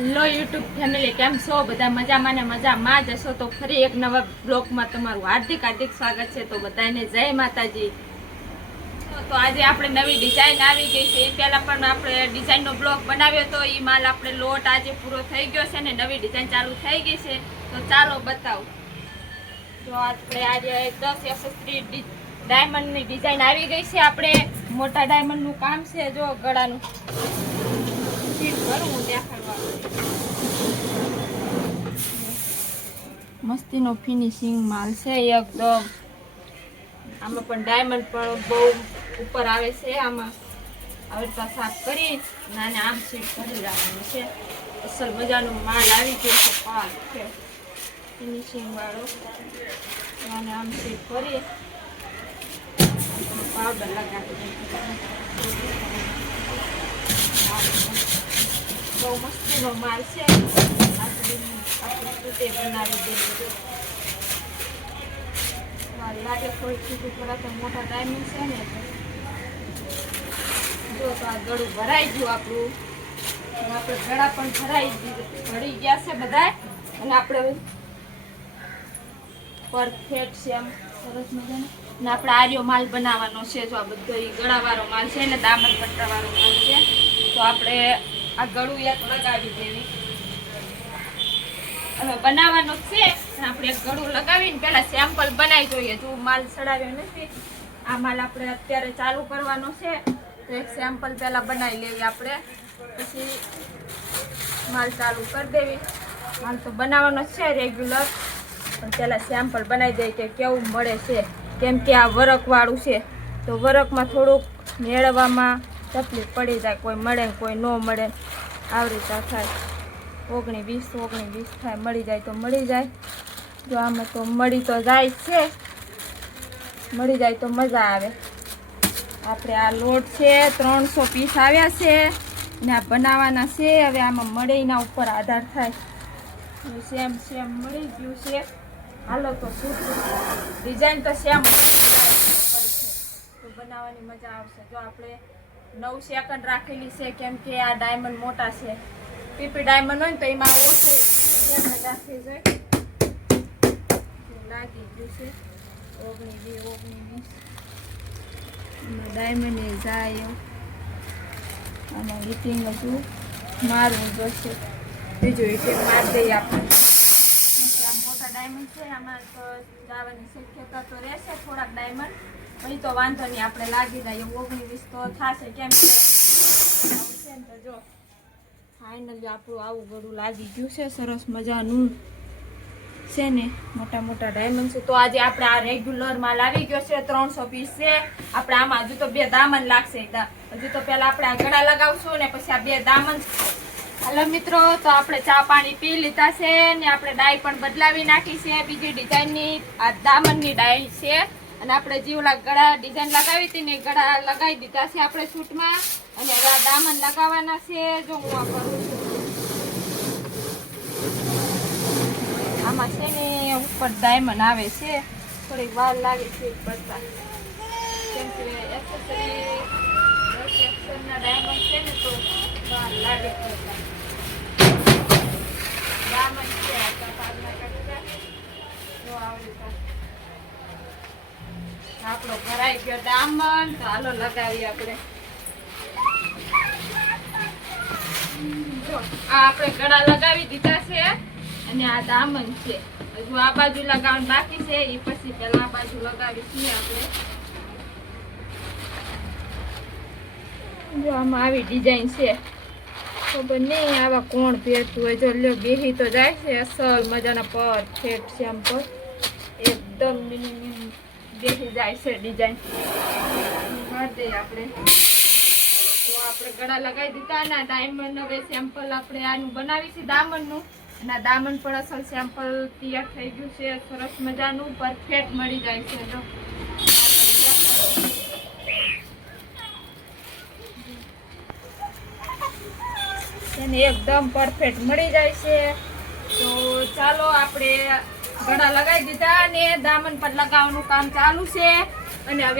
Hello YouTube family, કેમ છો બધા? મજામાં ને મજામાં જ હશો. તો ફરી એક નવા બ્લોગમાં તમારું હાર્દિક હાર્દિક સ્વાગત છે. તો બધાને જય માતાજી. તો આજે આપણે નવી ડિઝાઇન આવી ગઈ છે. એ પહેલાં પણ આપણે ડિઝાઇનનો બ્લોગ બનાવ્યો હતો. એ માલ આપણે લોટ આજે પૂરો થઈ ગયો છે ને નવી ડિઝાઇન ચાલુ થઈ ગઈ છે. તો ચાલો બતાવું. તો આપણે આજે 10 SS3 ડાયમંડની ડિઝાઇન આવી ગઈ છે. આપણે મોટા ડાયમંડનું કામ છે. જો ગળાનું મસ્તીનો ફિનિશિંગ માલ છે એકદમ. આમાં પણ ડાયમંડ પણ બહુ ઉપર આવે છે. આમાં આવી રીતે સાફ કરી અને આમ સીટ કરી રાખવાનું છે. અસલ મજાનો માલ આવી ગયો છે. પાલ છે ફિનિશિંગ વાળો. અને આમ સીટ કરી પાવડર લગાવી બહુ મસ્તીનો માલ છે. આપણે બનાવી દઈએ. લાગે થોડી છૂટું થોડા મોટા ડાયમંડ છે ને જો તો આ ગળું ભરાઈ ગયું આપણું. આપણે ગળા પણ ભરી ગયા છે બધા. અને આપણે પરફેક્ટ છે એમ સરસ મજાનો. ને આપણે આર્યો માલ બનાવવાનો છે. જો આ બધો એ ગળાવાળો માલ છે ને દામન પટ્ટાવાળો માલ છે. તો આપણે આ ગળું એક લગાવી દેવી હવે બનાવવાનો છે. આપણે એક ગળું લગાવીને પહેલા સેમ્પલ બનાવી જોઈએ. જો માલ ચડાવ્યો નથી. આ માલ આપણે અત્યારે ચાલુ કરવાનો છે. તો એક સેમ્પલ પહેલા બનાવી લેવી આપણે, પછી માલ ચાલુ કરી દેવી. માલ તો બનાવવાનો છે રેગ્યુલર, પણ પહેલાં સેમ્પલ બનાવી દઈએ કે કેવું મળે છે. કેમ કે આ વરખવાળું છે તો વરખમાં થોડુંક મેળવવામાં તકલીફ પડી જાય. કોઈ મળે કોઈ ન મળે આવી રીતે થાય. 19-20 થાય. મળી જાય તો મળી જાય. જો આમાં તો મળી તો જાય છે. મળી જાય તો મજા આવે. આપણે આ લોટ છે 300 પીસ આવ્યા છે ને આ બનાવવાના છે. હવે આમાં મળે એના ઉપર આધાર થાય. સેમ મળી ગયું છે. હાલો તો શું ડિઝાઇન તો સેમ તો બનાવવાની મજા આવશે. જો આપણે 9 સેકન્ડ રાખેલી છે. કેમ કે આ ડાયમંડ મોટા છે. પીપી ડાયમંડ હોય ને તો એમાં ઓછું રાખી જાય. લાગી ગયું છે 19-20 ડાયમંડ એ જાય અને હિટિંગ હજુ મારવું જોશે. બીજું હિટિંગ મારી દઈએ આપણે. આ મોટા ડાયમંડ છે. આમાં તો જવાની શક્યતા તો રહેશે થોડાક ડાયમંડ. અહીં તો વાંધો નહીં, આપણે લાગી જાય. 19-20 તો થશે. કેમ કે આવશે ને તો જો ફાઇનલી આપણું આવું ગળું લાગી ગયું છે. સરસ મજાનું છે ને મોટા મોટા ડાયમંડ છે. તો આજે આપણે આ રેગ્યુલર માલ આવી ગયો છે. 300 પીસ છે. આપણે આમાં હજુ તો 2 દામન લાગશે. હજુ તો પહેલા આપણે આ ગળા લગાવશું ને પછી આ 2 દામન. હાલો મિત્રો, તો આપણે ચા પાણી પી લીધા છે ને આપણે ડાય પણ બદલાવી નાખી છે. બીજી ડિઝાઇનની આ દામનની ડાય છે. અને આપણે જીવલા ગળા ડિઝાઇન લગાવી હતી ને ગળા લગાવી દીધા છે આપણે સૂટમાં. અને હવે આ દામન લગાવવાના છે. જો હું આ કરું છું. આમાં છે ને ઉપર ડાયમંડ આવે છે. થોડીક વાર લાગે છે પડતા. કેમ કે એક્સેસરીના ડાયમંડ છે ને તો વાર લાગે પડતા. ડાયમંડ છે આપણો ભરાઈ ગયો ડાયમંડ. તો હાલો લગાવીએ આપણે. જો આ આપણે ગળા લગાવી દીધા છે અને આ દામન છે. હજુ આ બાજુ લગાવવાનું બાકી છે. એ પછી પેલા આ બાજુ લગાવી છીએ આપણે. જો આમાં આવી ડિઝાઇન છે. ખબર નહીં આવા કોણ પહેરતું હોય. જો લ્યો બેહી તો જાય છે. અસલ મજાના પરફેક્ટ સેમ્પલ એકદમ બેસી જાય છે ડિઝાઇન. કરી દઈએ આપણે. તો આપણે ગળા લગાવી દીધા ને ડાયમંડ. હવે સેમ્પલ આપણે આનું બનાવીશું દામનનું. અને આ દામન પણ અસલ સેમ્પલ તૈયાર થઈ ગયું છે. સરસ મજાનું પરફેક્ટ મળી જાય છે. જો એને એકદમ પરફેક્ટ મળી જાય છે. તો ચાલો આપણે ગળા લગાવી દીધા અને દામન પર લગાવવાનું કામ ચાલુ છે. અને હવે